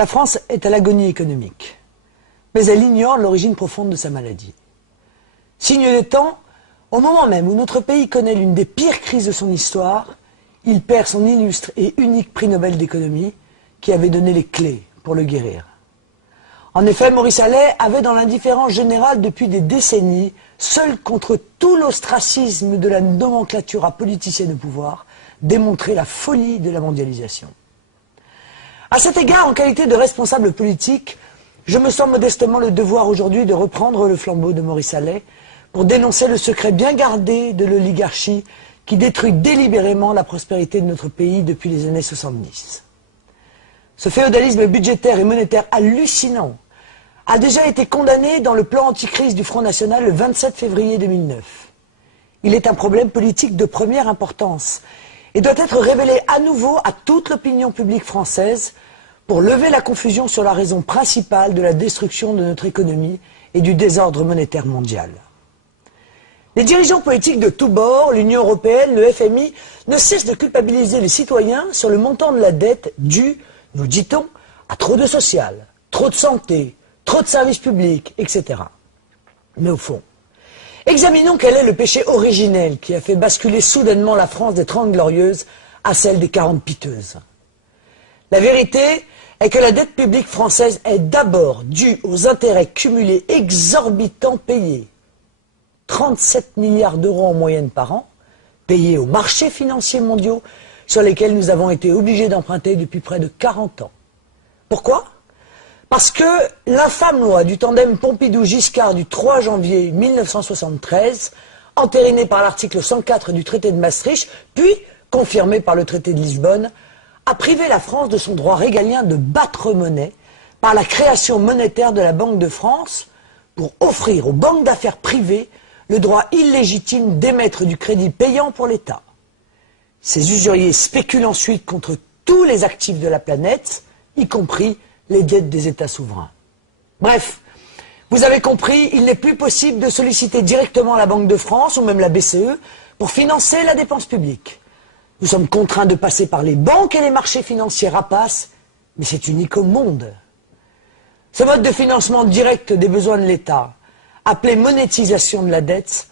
La France est à l'agonie économique, mais elle ignore l'origine profonde de sa maladie. Signe des temps, au moment même où notre pays connaît l'une des pires crises de son histoire, il perd son illustre et unique prix Nobel d'économie qui avait donné les clés pour le guérir. En effet, Maurice Allais avait dans l'indifférence générale depuis des décennies, seul contre tout l'ostracisme de la nomenclature politicienne au pouvoir, démontré la folie de la mondialisation. À cet égard, en qualité de responsable politique, je me sens modestement le devoir aujourd'hui de reprendre le flambeau de Maurice Allais pour dénoncer le secret bien gardé de l'oligarchie qui détruit délibérément la prospérité de notre pays depuis les années 70. Ce féodalisme budgétaire et monétaire hallucinant a déjà été condamné dans le plan anticrise du Front National le 27 février 2009. Il est un problème politique de première importance et doit être révélé à nouveau à toute l'opinion publique française pour lever la confusion sur la raison principale de la destruction de notre économie et du désordre monétaire mondial. Les dirigeants politiques de tous bords, l'Union européenne, le FMI, ne cessent de culpabiliser les citoyens sur le montant de la dette due, nous dit-on, à trop de social, trop de santé, trop de services publics, etc. Mais au fond, examinons quel est le péché originel qui a fait basculer soudainement la France des 30 glorieuses à celle des 40 piteuses. La vérité est que la dette publique française est d'abord due aux intérêts cumulés exorbitants payés. 37 milliards d'euros en moyenne par an, payés aux marchés financiers mondiaux sur lesquels nous avons été obligés d'emprunter depuis près de 40 ans. Pourquoi ? Parce que l'infâme loi du tandem Pompidou-Giscard du 3 janvier 1973, entérinée par l'article 104 du traité de Maastricht, puis confirmée par le traité de Lisbonne, a privé la France de son droit régalien de battre monnaie par la création monétaire de la Banque de France pour offrir aux banques d'affaires privées le droit illégitime d'émettre du crédit payant pour l'État. Ces usuriers spéculent ensuite contre tous les actifs de la planète, y compris les dettes des États souverains. Bref, vous avez compris, il n'est plus possible de solliciter directement la Banque de France ou même la BCE pour financer la dépense publique. Nous sommes contraints de passer par les banques et les marchés financiers rapaces, mais c'est unique au monde. Ce mode de financement direct des besoins de l'État, appelé monétisation de la dette,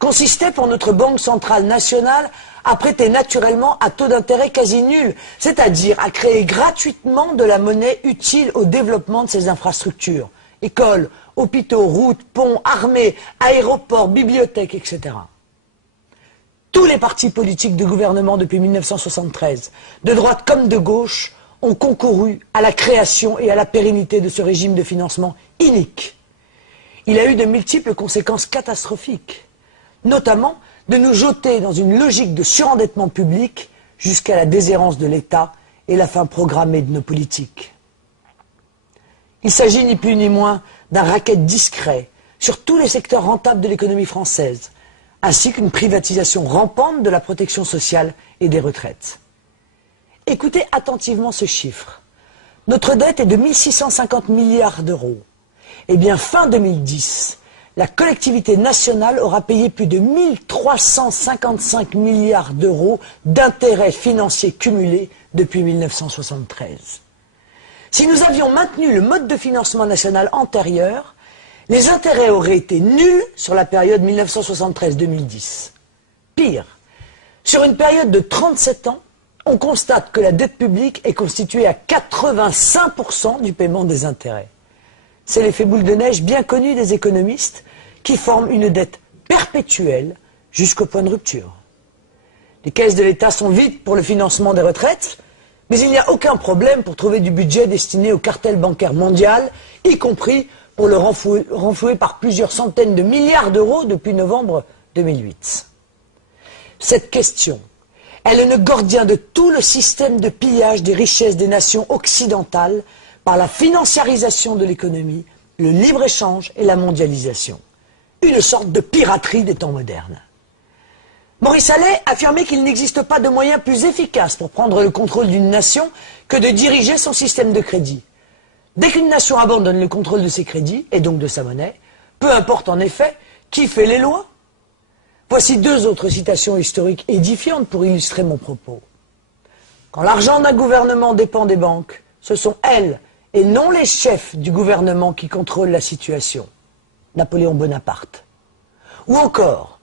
consistait pour notre Banque centrale nationale à prêter naturellement à taux d'intérêt quasi nul, c'est-à-dire à créer gratuitement de la monnaie utile au développement de ces infrastructures, écoles, hôpitaux, routes, ponts, armées, aéroports, bibliothèques, etc. Tous les partis politiques de gouvernement depuis 1973, de droite comme de gauche, ont concouru à la création et à la pérennité de ce régime de financement inique. Il a eu de multiples conséquences catastrophiques, notamment de nous jeter dans une logique de surendettement public jusqu'à la déshérence de l'État et la fin programmée de nos politiques. Il s'agit ni plus ni moins d'un racket discret sur tous les secteurs rentables de l'économie française, ainsi qu'une privatisation rampante de la protection sociale et des retraites. Écoutez attentivement ce chiffre. Notre dette est de 1 650 milliards d'euros. Eh bien, fin 2010, la collectivité nationale aura payé plus de 1 355 milliards d'euros d'intérêts financiers cumulés depuis 1973. Si nous avions maintenu le mode de financement national antérieur, les intérêts auraient été nuls sur la période 1973-2010. Pire, sur une période de 37 ans, on constate que la dette publique est constituée à 85% du paiement des intérêts. C'est l'effet boule de neige bien connu des économistes qui forment une dette perpétuelle jusqu'au point de rupture. Les caisses de l'État sont vides pour le financement des retraites, mais il n'y a aucun problème pour trouver du budget destiné au cartel bancaire mondial, y compris pour le renflouer par plusieurs centaines de milliards d'euros depuis novembre 2008. Cette question est le nœud gordien de tout le système de pillage des richesses des nations occidentales par la financiarisation de l'économie, le libre-échange et la mondialisation. Une sorte de piraterie des temps modernes. Maurice Allais affirmait qu'il n'existe pas de moyen plus efficace pour prendre le contrôle d'une nation que de diriger son système de crédit. Dès qu'une nation abandonne le contrôle de ses crédits, et donc de sa monnaie, peu importe en effet qui fait les lois. Voici deux autres citations historiques édifiantes pour illustrer mon propos. Quand l'argent d'un gouvernement dépend des banques, ce sont elles et non les chefs du gouvernement qui contrôlent la situation. Napoléon Bonaparte. Ou encore,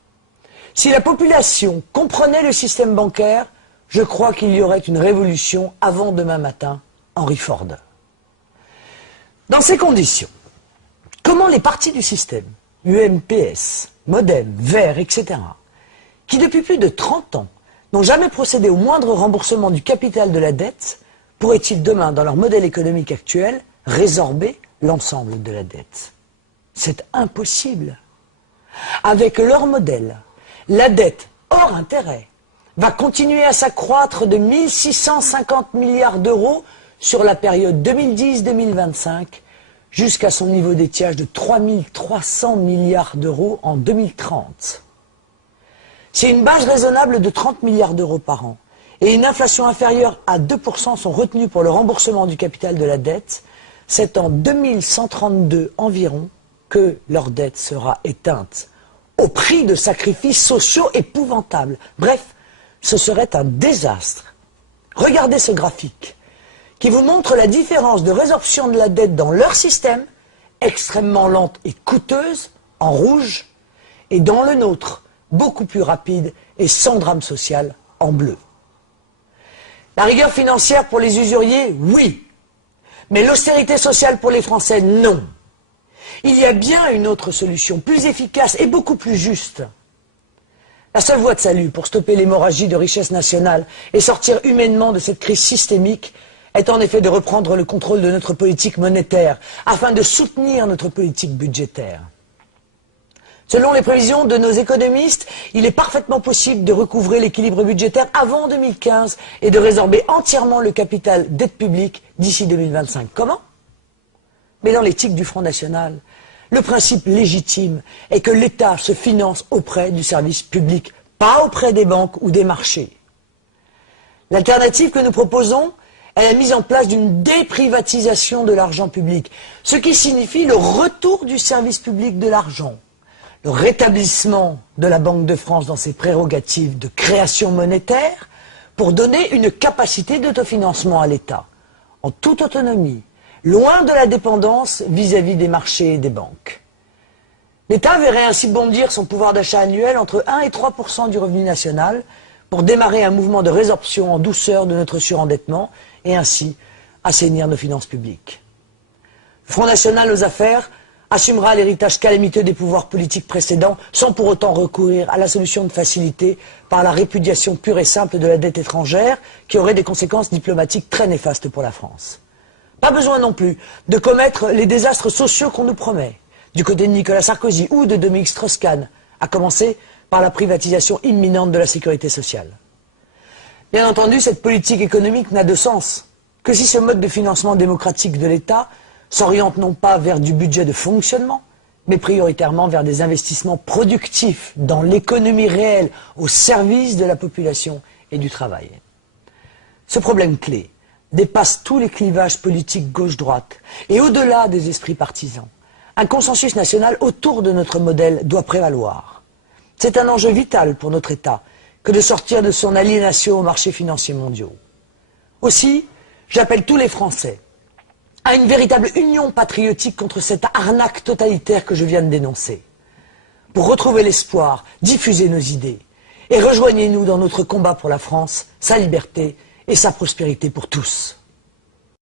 si la population comprenait le système bancaire, je crois qu'il y aurait une révolution avant demain matin, Henry Ford. Dans ces conditions, comment les partis du système, UMPS, Modem, Vert, etc., qui depuis plus de 30 ans n'ont jamais procédé au moindre remboursement du capital de la dette, pourraient-ils demain, dans leur modèle économique actuel, résorber l'ensemble de la dette? C'est impossible. Avec leur modèle, la dette hors intérêt va continuer à s'accroître de 1 650 milliards d'euros sur la période 2010-2025 jusqu'à son niveau d'étiage de 3 300 milliards d'euros en 2030. Si une base raisonnable de 30 milliards d'euros par an et une inflation inférieure à 2% sont retenues pour le remboursement du capital de la dette, c'est en 2132 environ que leur dette sera éteinte, au prix de sacrifices sociaux épouvantables. Bref, ce serait un désastre. Regardez ce graphique qui vous montre la différence de résorption de la dette dans leur système, extrêmement lente et coûteuse, en rouge, et dans le nôtre, beaucoup plus rapide et sans drame social, en bleu. La rigueur financière pour les usuriers, oui, mais l'austérité sociale pour les Français, non. Il y a bien une autre solution, plus efficace et beaucoup plus juste. La seule voie de salut pour stopper l'hémorragie de richesse nationale et sortir humainement de cette crise systémique est en effet de reprendre le contrôle de notre politique monétaire afin de soutenir notre politique budgétaire. Selon les prévisions de nos économistes, il est parfaitement possible de recouvrer l'équilibre budgétaire avant 2015 et de résorber entièrement le capital dette publique d'ici 2025. Comment? Mais dans l'éthique du Front National, le principe légitime est que l'État se finance auprès du service public, pas auprès des banques ou des marchés. L'alternative que nous proposons est la mise en place d'une déprivatisation de l'argent public, ce qui signifie le retour du service public de l'argent, le rétablissement de la Banque de France dans ses prérogatives de création monétaire pour donner une capacité d'autofinancement à l'État, en toute autonomie, loin de la dépendance vis-à-vis des marchés et des banques. L'État verrait ainsi bondir son pouvoir d'achat annuel entre 1 et 3% du revenu national pour démarrer un mouvement de résorption en douceur de notre surendettement et ainsi assainir nos finances publiques. Le Front National aux affaires assumera l'héritage calamiteux des pouvoirs politiques précédents sans pour autant recourir à la solution de facilité par la répudiation pure et simple de la dette étrangère qui aurait des conséquences diplomatiques très néfastes pour la France. Pas besoin non plus de commettre les désastres sociaux qu'on nous promet, du côté de Nicolas Sarkozy ou de Dominique Strauss-Kahn, à commencer par la privatisation imminente de la sécurité sociale. Bien entendu, cette politique économique n'a de sens que si ce mode de financement démocratique de l'État s'oriente non pas vers du budget de fonctionnement, mais prioritairement vers des investissements productifs dans l'économie réelle au service de la population et du travail. Ce problème clé dépasse tous les clivages politiques gauche-droite et au-delà des esprits partisans. Un consensus national autour de notre modèle doit prévaloir. C'est un enjeu vital pour notre État que de sortir de son aliénation aux marchés financiers mondiaux. Aussi, j'appelle tous les Français à une véritable union patriotique contre cette arnaque totalitaire que je viens de dénoncer. Pour retrouver l'espoir, diffuser nos idées et rejoignez-nous dans notre combat pour la France, sa liberté et sa prospérité pour tous.